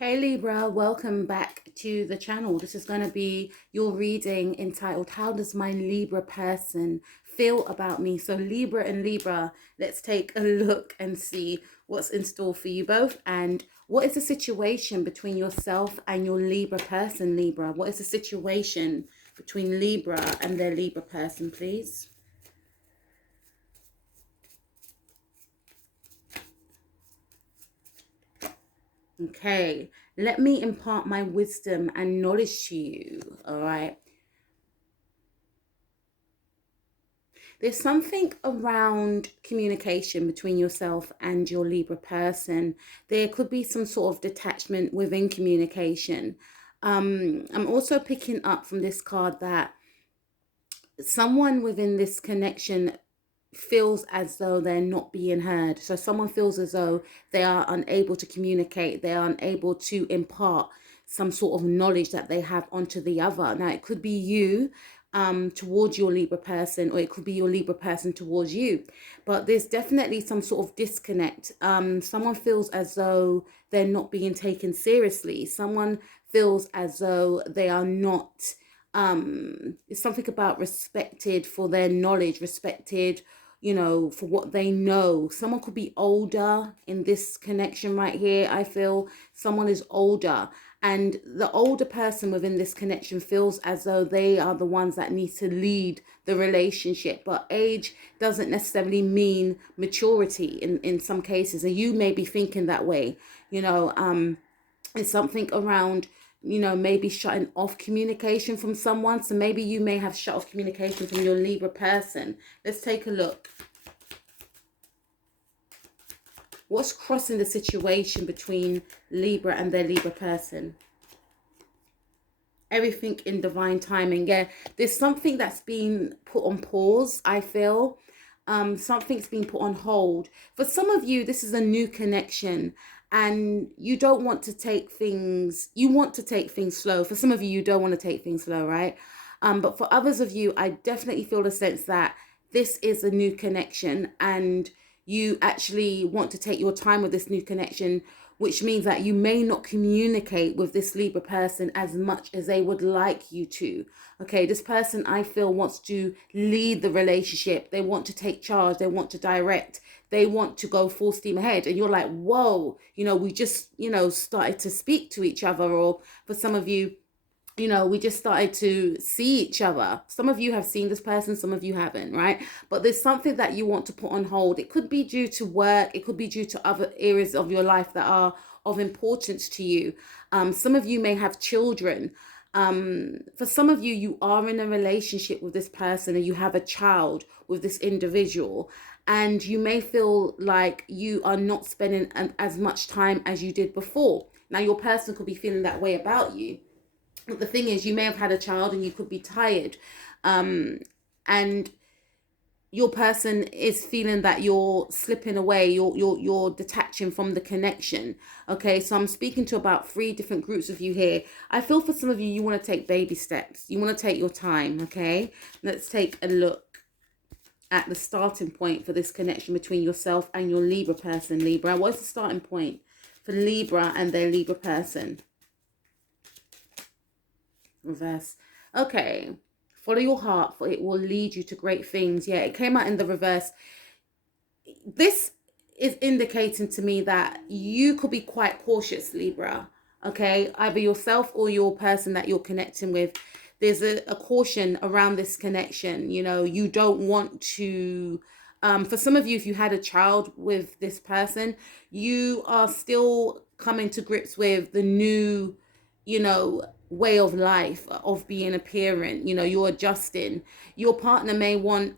Hey Libra, welcome back to the channel. This is going to be your reading entitled, How Does My Libra Person Feel About Me? So Libra and Libra, let's take a look and see what's in store for you both. And what is the situation between yourself and your Libra person, Libra? What is the situation between Libra and their Libra person, please? Okay, let me impart my wisdom and knowledge to you, all right? There's something around communication between yourself and your Libra person. There could be some sort of detachment within communication. I'm also picking up from this card that someone within this connection feels as though they're not being heard. So someone feels as though they are unable to communicate, they are unable to impart some sort of knowledge that they have onto the other. Now, it could be you towards your Libra person, or it could be your Libra person towards you. But there's definitely some sort of disconnect. Someone feels as though they're not being taken seriously. Someone feels as though they are not it's something about respected for their knowledge, respected, for what they know. Someone could be older in this connection right here. I feel someone is older, and the older person within this connection feels as though they are the ones that need to lead the relationship. But age doesn't necessarily mean maturity in some cases, and you may be thinking that way. It's something around maybe shutting off communication from someone. So maybe you may have shut off communication from your Libra person. Let's take a look. What's crossing the situation between Libra and their Libra person? Everything in divine timing. Yeah, there's something that's been put on pause, I feel. Something's been put on hold. For some of you, this is a new connection, and you don't want to take things, you want to take things slow. For some of you, you don't want to take things slow, right? But for others of you, I definitely feel the sense that this is a new connection, and you actually want to take your time with this new connection, which means that you may not communicate with this Libra person as much as they would like you to. Okay, this person, I feel, wants to lead the relationship. They want to take charge. They want to direct. They want to go full steam ahead. And you're like, whoa, we just, started to speak to each other. Or for some of you, we just started to see each other. Some of you have seen this person, some of you haven't, right? But there's something that you want to put on hold. It could be due to work. It could be due to other areas of your life that are of importance to you. Some of you may have children. For some of you, you are in a relationship with this person, and you have a child with this individual, and you may feel like you are not spending as much time as you did before. Now, your person could be feeling that way about you. But the thing is, you may have had a child and you could be tired, and your person is feeling that you're slipping away, you're detaching from the connection. Okay, so I'm speaking to about 3 different groups of you here. I feel for some of you, you want to take baby steps. You want to take your time. Okay, let's take a look at the starting point for this connection between yourself and your Libra person. Libra, what is the starting point for Libra and their Libra person? Reverse. Okay, follow your heart, for it will lead you to great things. Yeah, it came out in the reverse. This is indicating to me that you could be quite cautious, Libra. Okay, either yourself or your person that you're connecting with. There's a caution around this connection. You don't want to for some of you, if you had a child with this person, you are still coming to grips with the new way of life of being a parent. You're adjusting. Your partner may want,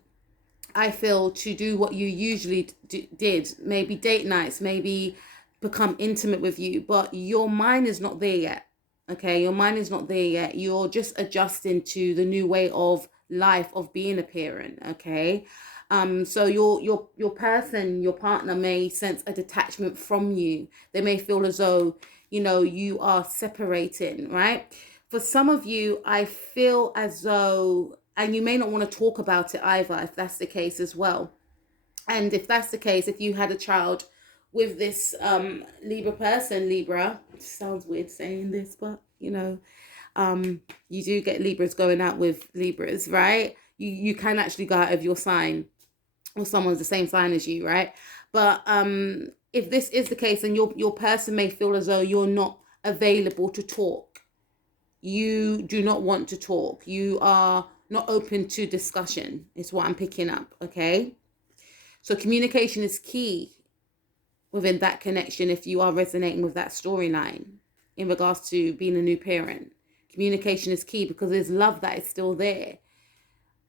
I feel, to do what you usually did, maybe date nights, maybe become intimate with you, but your mind is not there yet. Okay, your mind is not there yet. You're just adjusting to the new way of life of being a parent. Okay, so your person, your partner may sense a detachment from you. They may feel as though you are separating, right? For some of you, I feel as though, and you may not want to talk about it either, if that's the case as well. And if that's the case, if you had a child with this Libra person. Libra, it sounds weird saying this, but you do get Libras going out with Libras, right? You can actually go out of your sign, or someone's the same sign as you, right? But if this is the case, then your person may feel as though you're not available to talk. You do not want to talk. You are not open to discussion, is what I'm picking up, okay? So communication is key within that connection if you are resonating with that storyline in regards to being a new parent. Communication is key because there's love that is still there,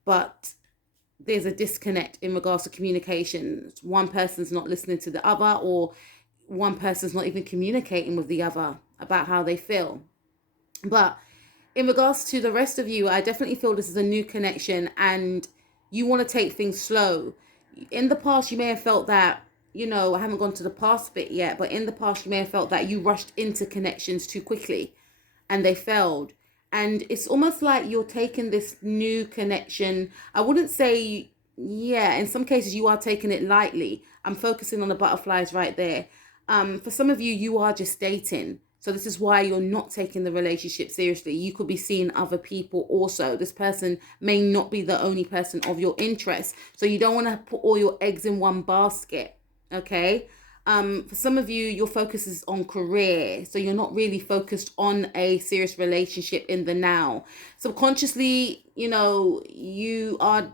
but there's a disconnect in regards to communication. One person's not listening to the other, or one person's not even communicating with the other about how they feel. But in regards to the rest of you, I definitely feel this is a new connection and you want to take things slow. In the past, you may have felt that, I haven't gone to the past bit yet, but in the past, you may have felt that you rushed into connections too quickly and they failed. And it's almost like you're taking this new connection. I wouldn't say, yeah, in some cases you are taking it lightly. I'm focusing on the butterflies right there. For some of you, you are just dating. So this is why you're not taking the relationship seriously. You could be seeing other people also. This person may not be the only person of your interest. So you don't want to put all your eggs in one basket, okay? For some of you, your focus is on career. So you're not really focused on a serious relationship in the now. Subconsciously, you are,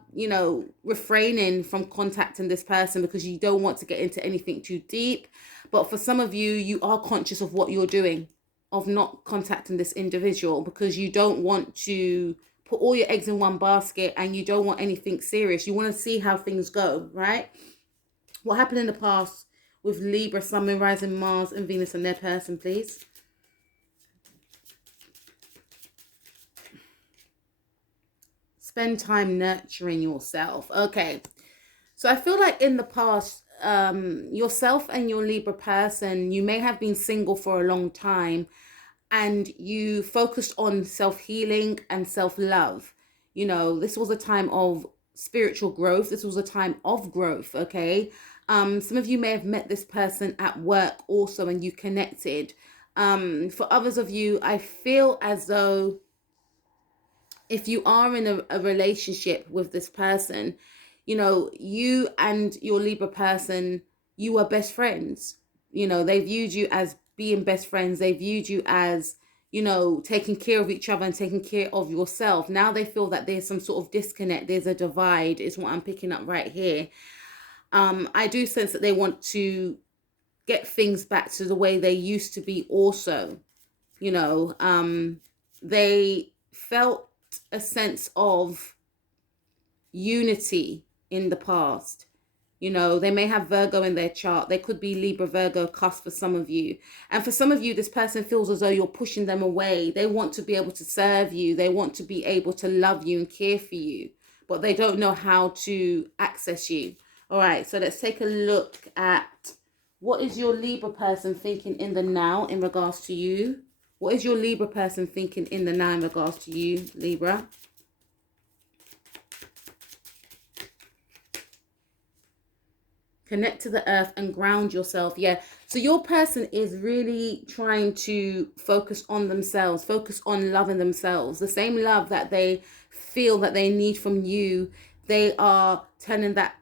refraining from contacting this person because you don't want to get into anything too deep. But for some of you, you are conscious of what you're doing, of not contacting this individual because you don't want to put all your eggs in one basket and you don't want anything serious. You want to see how things go, right? What happened in the past with Libra, Sun, Moon, Rising, Mars, and Venus and their person, please? Spend time nurturing yourself. Okay. So I feel like in the past, yourself and your Libra person, you may have been single for a long time and you focused on self-healing and self-love. This was a time of spiritual growth. This was a time of growth, okay? Some of you may have met this person at work also and you connected. For others of you, I feel as though if you are in a relationship with this person, you and your Libra person, you are best friends. They viewed you as being best friends. They viewed you as, taking care of each other and taking care of yourself. Now they feel that there's some sort of disconnect. There's a divide is what I'm picking up right here. I do sense that they want to get things back to the way they used to be also. They felt a sense of unity in the past. They may have Virgo in their chart. They could be Libra, Virgo, cusp for some of you. And for some of you, this person feels as though you're pushing them away. They want to be able to serve you. They want to be able to love you and care for you, but they don't know how to access you. All right, so let's take a look at what is your Libra person thinking in the now in regards to you. What is your Libra person thinking in the now in regards to you, Libra? Connect to the earth and ground yourself. Yeah. So your person is really trying to focus on themselves, focus on loving themselves. The same love that they feel that they need from you, they are turning that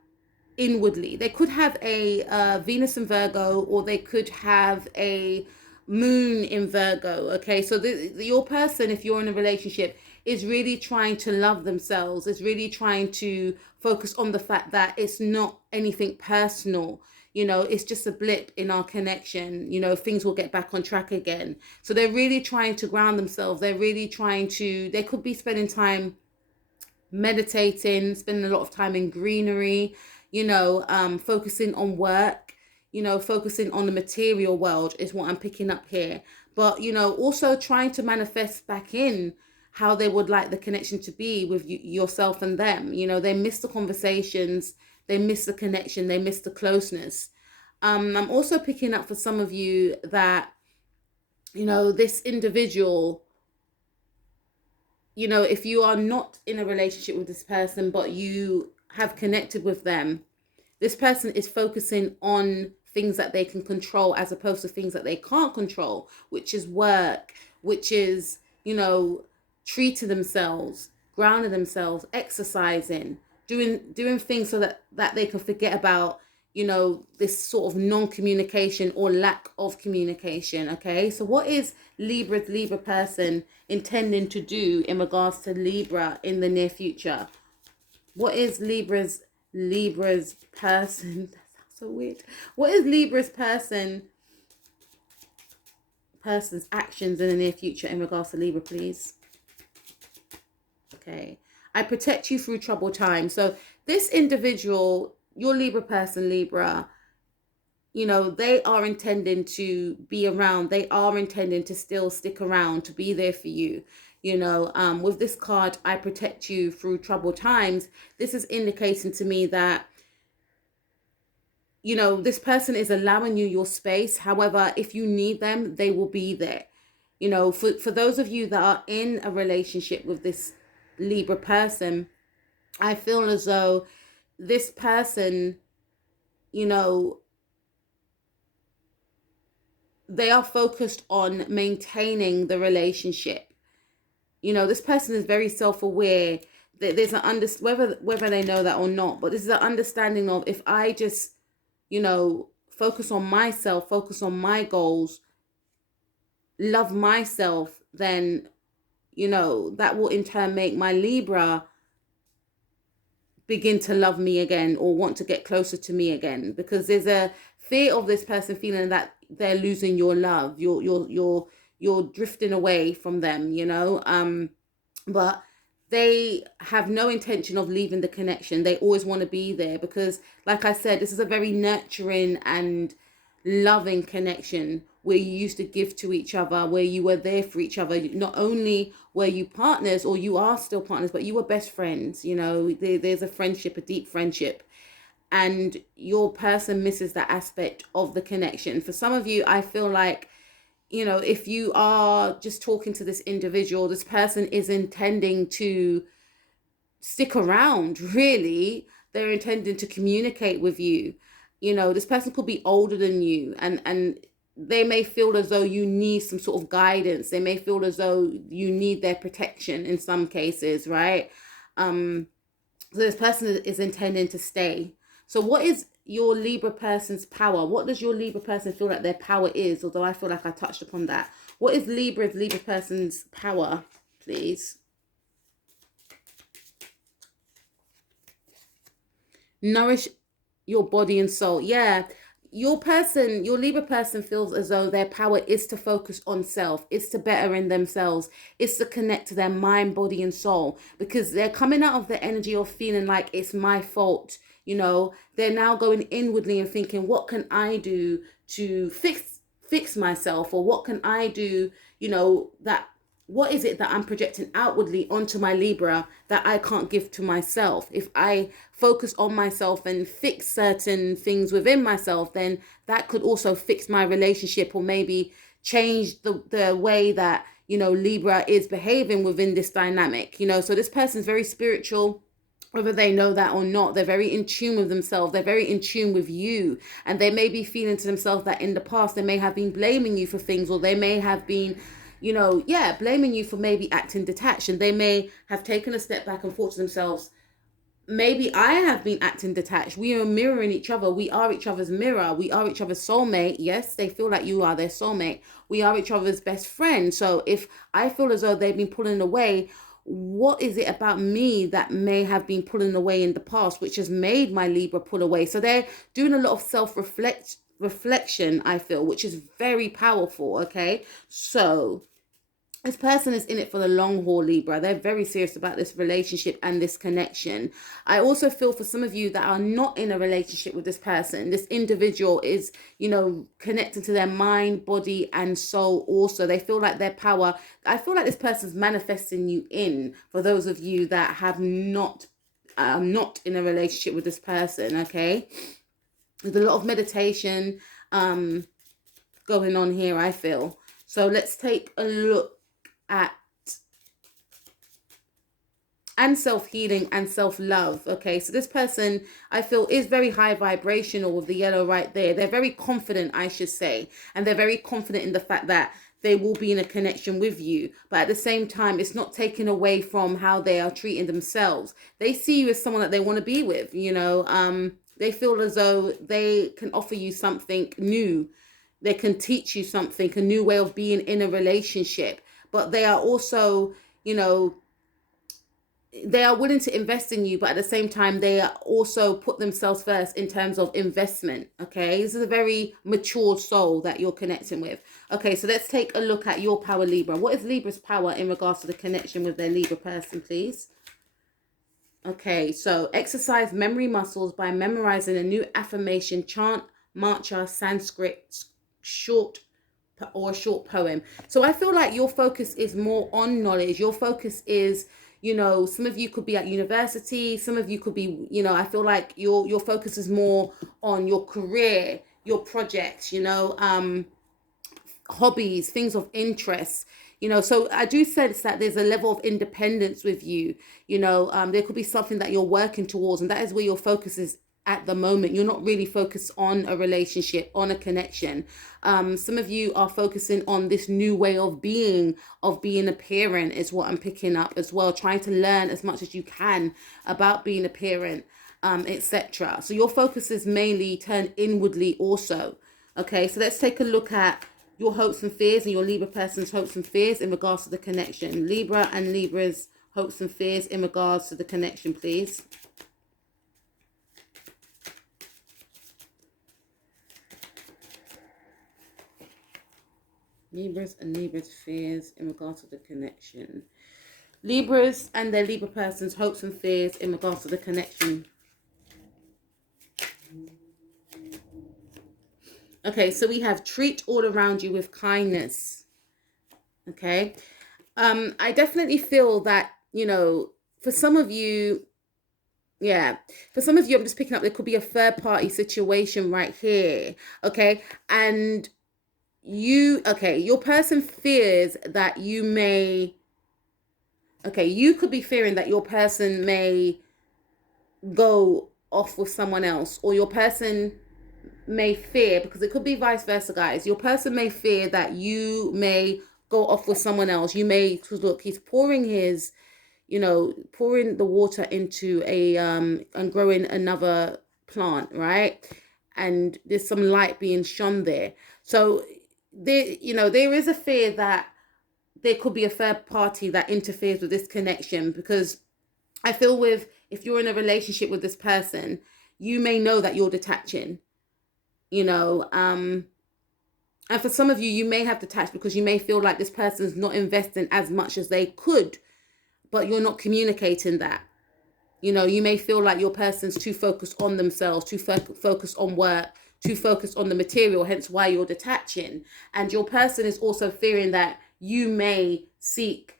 inwardly. They could have a Venus in Virgo, or they could have a moon in Virgo. Okay. So your person, if you're in a relationship, is really trying to love themselves, is really trying to focus on the fact that it's not anything personal. It's just a blip in our connection. Things will get back on track again. So they're really trying to ground themselves. They're really trying to, they could be spending time meditating, spending a lot of time in greenery, focusing on work, focusing on the material world is what I'm picking up here. But, also trying to manifest back in how they would like the connection to be with yourself and them. They miss the conversations, they miss the connection, they miss the closeness. I'm also picking up for some of you that, this individual, if you are not in a relationship with this person, but you have connected with them, this person is focusing on things that they can control as opposed to things that they can't control, which is work, which is, treating themselves, grounding themselves, exercising, doing things so that they can forget about, this sort of non-communication or lack of communication. Okay, so what is Libra person intending to do in regards to Libra in the near future? What is Libra's person? That sounds so weird. What is Libra's person's actions in the near future in regards to Libra, please? Okay. I protect you through troubled times. So this individual, your Libra person, Libra, they are intending to be around. They are intending to still stick around, to be there for you. With this card, I protect you through troubled times. This is indicating to me that, this person is allowing you your space. However, if you need them, they will be there. For those of you that are in a relationship with this Libra person, I feel as though this person, they are focused on maintaining the relationship. This person is very self-aware. There's an whether they know that or not, but this is an understanding of, if I just, focus on myself, focus on my goals, love myself, then, that will in turn make my Libra begin to love me again or want to get closer to me again, because there's a fear of this person feeling that they're losing your love. You're drifting away from them, but they have no intention of leaving the connection. They always want to be there because, like I said, this is a very nurturing and loving connection where you used to give to each other, where you were there for each other. Not only were you partners, or you are still partners, but you were best friends. There's a friendship, a deep friendship. And your person misses that aspect of the connection. For some of you, I feel like, if you are just talking to this individual, this person is intending to stick around, really. They're intending to communicate with you. This person could be older than you, and they may feel as though you need some sort of guidance. They may feel as though you need their protection in some cases, right? So this person is intending to stay. So what is your Libra person's power? What does your Libra person feel like their power is? Although I feel like I touched upon that. What is Libra person's power, please? Nourish your body and soul. Yeah. Your Libra person feels as though their power is to focus on self. It's to better in themselves. It's to connect to their mind, body, and soul. Because they're coming out of the energy of feeling like it's my fault. They're now going inwardly and thinking, what can I do to fix myself? Or what can I do, what is it that I'm projecting outwardly onto my Libra that I can't give to myself? If I focus on myself and fix certain things within myself, then that could also fix my relationship, or maybe change the way that, Libra is behaving within this dynamic. So this person's very spiritual. Whether they know that or not, they're very in tune with themselves. They're very in tune with you. And they may be feeling to themselves that in the past, they may have been blaming you for things, or they may have been, blaming you for maybe acting detached. And they may have taken a step back and thought to themselves, maybe I have been acting detached. We are mirroring each other. We are each other's mirror. We are each other's soulmate. Yes, they feel like you are their soulmate. We are each other's best friend. So if I feel as though they've been pulling away, what is it about me that may have been pulling away in the past, which has made my Libra pull away? So they're doing a lot of self-reflection, I feel, which is very powerful. Okay, so this person is in it for the long haul, Libra. They're very serious about this relationship and this connection. I also feel for some of you that are not in a relationship with this person, this individual is, connected to their mind, body, and soul also. They feel like their power. I feel like this person's manifesting you in, for those of you that have not in a relationship with this person, okay? There's a lot of meditation going on here, I feel. So let's take a look at and self-healing and self-love. Okay, so this person, I feel, is very high vibrational with the yellow right there. They're very confident, I should say, and they're very confident in the fact that they will be in a connection with you, but at the same time, it's not taken away from how they are treating themselves. They see you as someone that they want to be with, you know. They feel as though they can offer you something new. They can teach you something, a new way of being in a relationship, but they are also, you know, they are willing to invest in you, but at the same time, they also put themselves first in terms of investment. Okay, this is a very mature soul that you're connecting with. Okay, so let's take a look at your power, Libra. What is Libra's power in regards to the connection with their Libra person, please? Okay, so exercise memory muscles by memorizing a new affirmation, chant, mantra, Sanskrit, short poem. So I feel like your focus is more on knowledge. Your focus is, you know, some of you could be at university, some of you could be, you know, I feel like your focus is more on your career, your projects, you know, hobbies, things of interest, you know. So I do sense that there's a level of independence with you, you know. There could be something that you're working towards, and that is where your focus is at the moment. You're not really focused on a relationship, on a connection. Some of you are focusing on this new way of being a parent, is what I'm picking up as well, trying to learn as much as you can about being a parent, etc. So your focus is mainly turned inwardly also. Okay, so let's take a look at your hopes and fears and your Libra person's hopes and fears in regards to the connection. Libra and Libra's hopes and fears in regards to the connection, please. Libras and Libra's fears in regards to the connection. Libras and their Libra person's hopes and fears in regards to the connection. Okay, so we have treat all around you with kindness. Okay. I definitely feel that, you know, for some of you, I'm just picking up, there could be a third party situation right here. Okay. And your person fears that you could be fearing that your person may go off with someone else, or your person may fear, because it could be vice versa, guys. Your person may fear that you may go off with someone else. You may, because look, he's pouring the water into and growing another plant, right? And there's some light being shone there. So there is a fear that there could be a third party that interferes with this connection, because I feel if you're in a relationship with this person, you may know that you're detaching, you know, and for some of you, you may have detached because you may feel like this person's not investing as much as they could, but you're not communicating that. You know, you may feel like your person's too focused on themselves, too focused on work, too focused on the material, hence why you're detaching. And your person is also fearing that you may seek,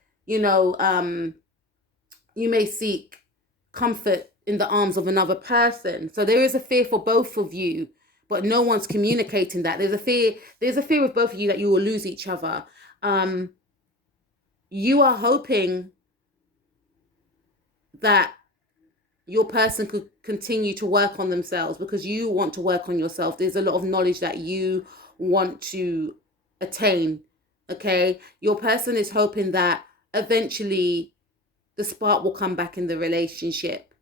comfort in the arms of another person. So there is a fear for both of you, but no one's communicating that. There's a fear with both of you that you will lose each other. You are hoping that your person could continue to work on themselves because you want to work on yourself. There's a lot of knowledge that you want to attain. Okay, your person is hoping that eventually the spark will come back in the relationship.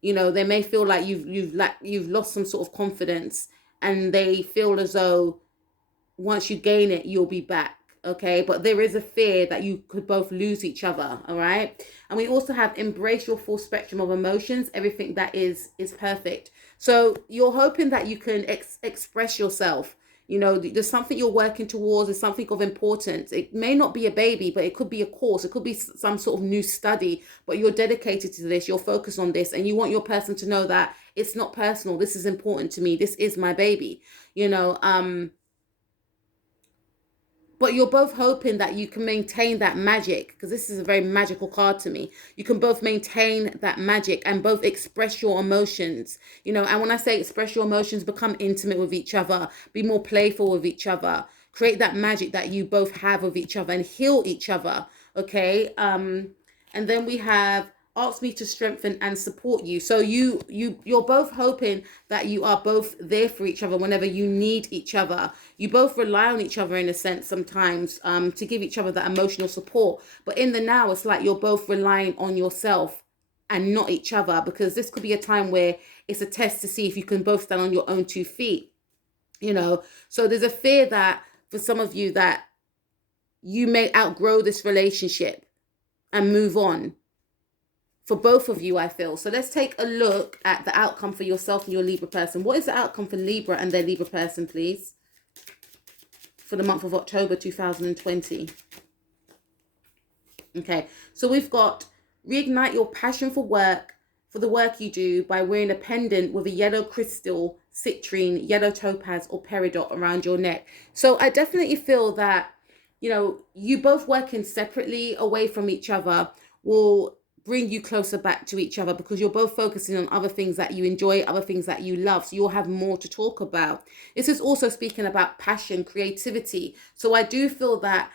You know, they may feel like you've lost some sort of confidence, and they feel as though once you gain it, you'll be back. Okay, but there is a fear that you could both lose each other. All right, and we also have embrace your full spectrum of emotions. Everything that is perfect. So you're hoping that you can express yourself. You know, there's something you're working towards. There's something of importance. It may not be a baby, but it could be a course. It could be some sort of new study, but you're dedicated to this. You're focused on this, and you want your person to know that it's not personal. This is important to me. This is my baby, you know. But you're both hoping that you can maintain that magic, because this is a very magical card to me. You can both maintain that magic and both express your emotions, you know. And when I say express your emotions, become intimate with each other, be more playful with each other, create that magic that you both have with each other and heal each other. Okay. And then we have ask me to strengthen and support you. So you're both hoping that you are both there for each other whenever you need each other. You both rely on each other in a sense sometimes, to give each other that emotional support. But in the now, it's like you're both relying on yourself and not each other, because this could be a time where it's a test to see if you can both stand on your own 2 feet. So there's a fear that for some of you that you may outgrow this relationship and move on. For both of you, I feel. So let's take a look at the outcome for yourself and your Libra person. What is the outcome for Libra and their Libra person, please? For the month of October 2020. Okay, so we've got reignite your passion for the work you do by wearing a pendant with a yellow crystal, citrine, yellow topaz, or peridot around your neck. So I definitely feel that, you both working separately away from each other will bring you closer back to each other, because you're both focusing on other things that you enjoy, other things that you love. So you'll have more to talk about. This is also speaking about passion, creativity. So I do feel that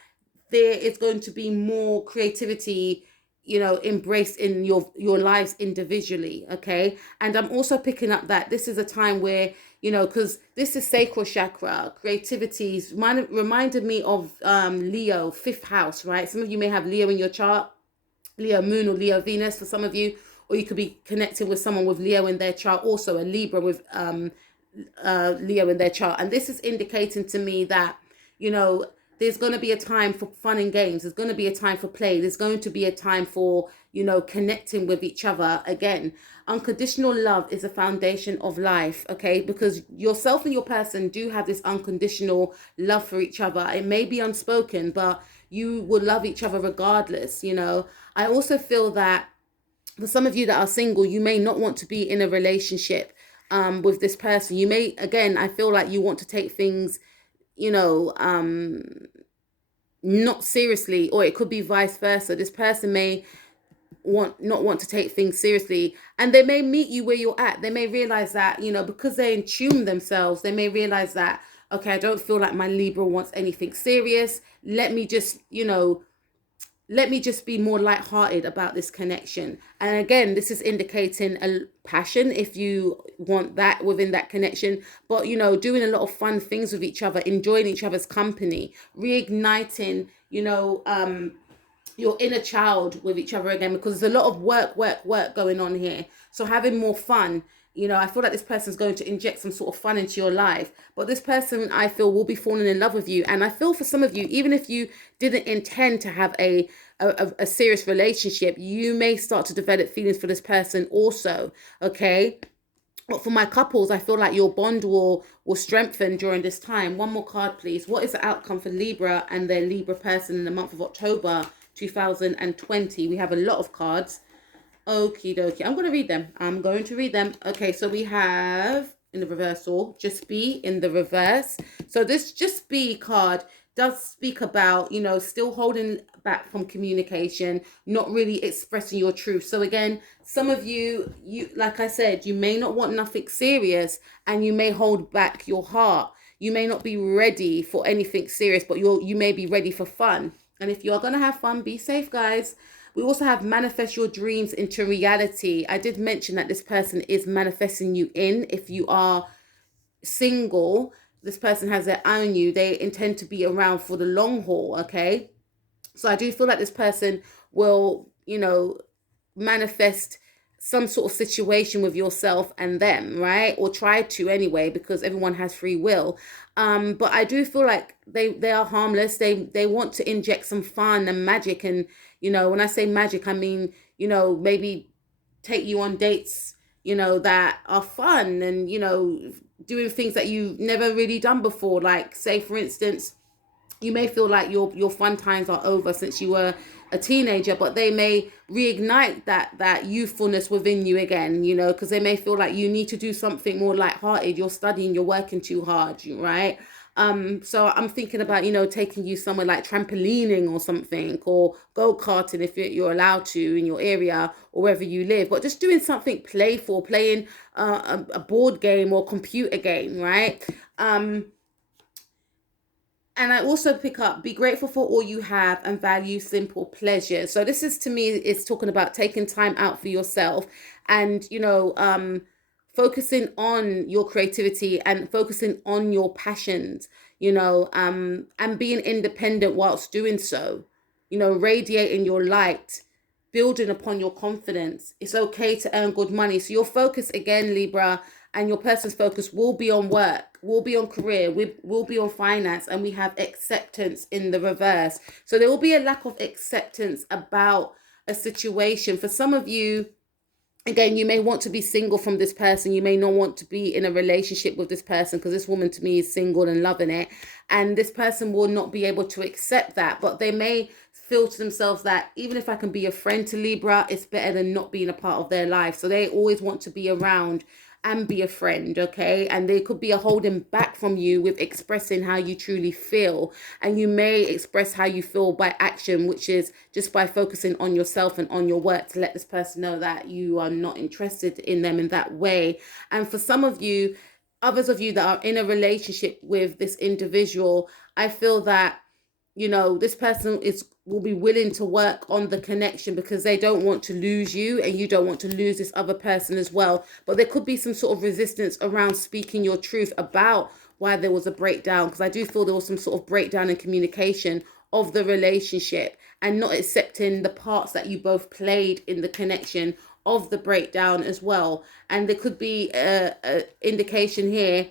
there is going to be more creativity, embraced in your lives individually. Okay. And I'm also picking up that this is a time where, because this is sacral chakra, creativities reminded me of Leo, 5th house, right? Some of you may have Leo in your chart, Leo moon or Leo Venus for some of you, or you could be connected with someone with Leo in their chart, also a Libra with Leo in their chart. And this is indicating to me that, there's going to be a time for fun and games. There's going to be a time for play. There's going to be a time for, connecting with each other again. Unconditional love is a foundation of life, okay? Because yourself and your person do have this unconditional love for each other. It may be unspoken, but you will love each other regardless, I also feel that for some of you that are single, you may not want to be in a relationship with this person. You may, again, I feel like you want to take things, not seriously, or it could be vice versa. This person may not want to take things seriously, and they may meet you where you're at. They may realize that, because they in tune themselves, they may realize that, okay, I don't feel like my Libra wants anything serious. Let me just be more lighthearted about this connection. And again, this is indicating a passion if you want that within that connection, but doing a lot of fun things with each other, enjoying each other's company, reigniting, your inner child with each other again, because there's a lot of work going on here. So having more fun. I feel like this person's going to inject some sort of fun into your life. But this person, I feel, will be falling in love with you. And I feel for some of you, even if you didn't intend to have a serious relationship, you may start to develop feelings for this person also, okay? But for my couples, I feel like your bond will strengthen during this time. One more card, please. What is the outcome for Libra and their Libra person in the month of October 2020? We have a lot of cards. Okie dokie. I'm going to read them. Okay, so we have in the reversal, just be in the reverse. So this just be card does speak about, still holding back from communication, not really expressing your truth. So again, some of you, like I said, you may not want nothing serious, and you may hold back your heart. You may not be ready for anything serious, but you may be ready for fun. And if you are going to have fun, be safe, guys. We also have manifest your dreams into reality. I did mention that this person is manifesting you in. If you are single, this person has their eye on you. They intend to be around for the long haul, okay? So I do feel like this person will, manifest some sort of situation with yourself and them, right? Or try to anyway, because everyone has free will. But I do feel like they are harmless. They want to inject some fun and magic. And, when I say magic, I mean, maybe take you on dates, that are fun and, doing things that you've never really done before. Like, say, for instance, you may feel like your fun times are over since you were a teenager, but they may reignite that youthfulness within you again, because they may feel like you need to do something more lighthearted. You're studying, you're working too hard, right? So I'm thinking about, taking you somewhere like trampolining or something, or go-karting if you're allowed to in your area or wherever you live, but just doing something playful, playing a board game or computer game, right? And I also pick up, be grateful for all you have and value simple pleasures. So this is, to me, it's talking about taking time out for yourself and, focusing on your creativity and focusing on your passions, and being independent whilst doing so, radiating your light, building upon your confidence. It's okay to earn good money. So your focus again, Libra, and your person's focus will be on work, will be on career, will be on finance, and we have acceptance in the reverse. So there will be a lack of acceptance about a situation. For some of you, again, you may want to be single from this person. You may not want to be in a relationship with this person, because this woman to me is single and loving it. And this person will not be able to accept that. But they may feel to themselves that even if I can be a friend to Libra, it's better than not being a part of their life. So they always want to be around and be a friend, okay? And there could be a holding back from you with expressing how you truly feel. And you may express how you feel by action, which is just by focusing on yourself and on your work to let this person know that you are not interested in them in that way. And for some of you, others of you that are in a relationship with this individual, I feel that this person will be willing to work on the connection because they don't want to lose you and you don't want to lose this other person as well. But there could be some sort of resistance around speaking your truth about why there was a breakdown, because I do feel there was some sort of breakdown in communication of the relationship and not accepting the parts that you both played in the connection of the breakdown as well. And there could be a indication here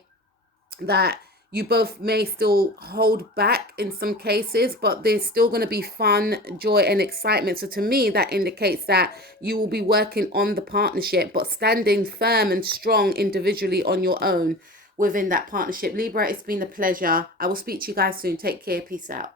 that you both may still hold back in some cases, but there's still going to be fun, joy, and excitement. So to me, that indicates that you will be working on the partnership, but standing firm and strong individually on your own within that partnership. Libra, it's been a pleasure. I will speak to you guys soon. Take care. Peace out.